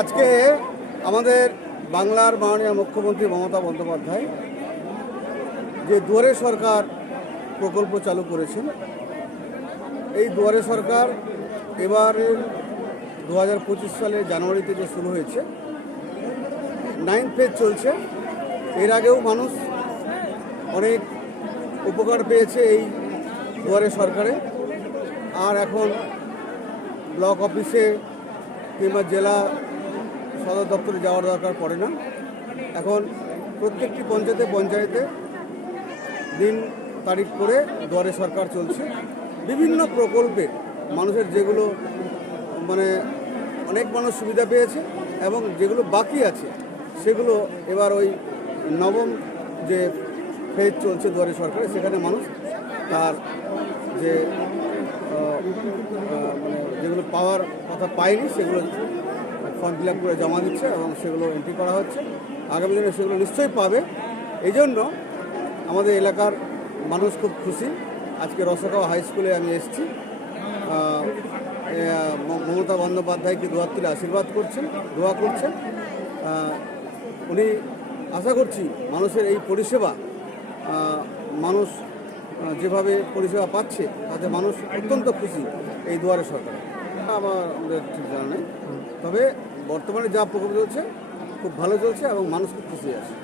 আজকে আমাদের বাংলার মাননীয় মুখ্যমন্ত্রী মমতা বন্দ্যোপাধ্যায় যে দুয়ারে সরকার প্রকল্প চালু করেছেন, এই দুয়ারে সরকার এবারের দু হাজার পঁচিশ সালে জানুয়ারি থেকে শুরু হয়েছে। নাইন ফেজ চলছে। এর আগেও মানুষ অনেক উপকার পেয়েছে এই দুয়ারে সরকারে। আর এখন ব্লক অফিসে কিংবা জেলা সদর দপ্তরে যাওয়ার দরকার পড়ে না। এখন প্রত্যেকটি পঞ্চায়েতে পঞ্চায়েতে দিন তারিখ করে দুয়ারে সরকার চলছে। বিভিন্ন প্রকল্পে মানুষের যেগুলো মানে অনেক মানুষ সুবিধা পেয়েছে এবং যেগুলো বাকি আছে, সেগুলো এবার ওই নবম যে ফেজ চলছে দুয়ারে সরকারে সেখানে মানুষ তার যে মানে যেগুলো পাওয়ার কথা পায়নি সেগুলো ফর্ম ফিল আপ করে জমা দিচ্ছে এবং সেগুলো এন্ট্রি করা হচ্ছে। আগামী দিনে সেগুলো নিশ্চয়ই পাবে। এই জন্য আমাদের এলাকার মানুষ খুব খুশি। আজকে রসগাঁও হাই স্কুলে আমি এসেছি। মমতা বন্দ্যোপাধ্যায়কে তুলে আশীর্বাদ করছেন, দোয়া করছেন। উনি আশা করছি মানুষের এই পরিষেবা মানুষ যেভাবে পরিষেবা পাচ্ছে তাতে মানুষ অত্যন্ত খুশি এই দুয়ারে সরকার। আমার আমাদের ঠিক জানা নেই। তবে বর্তমানে যা প্রকল্প চলছে খুব ভালো চলছে এবং মানুষ খুব খুশি আছে।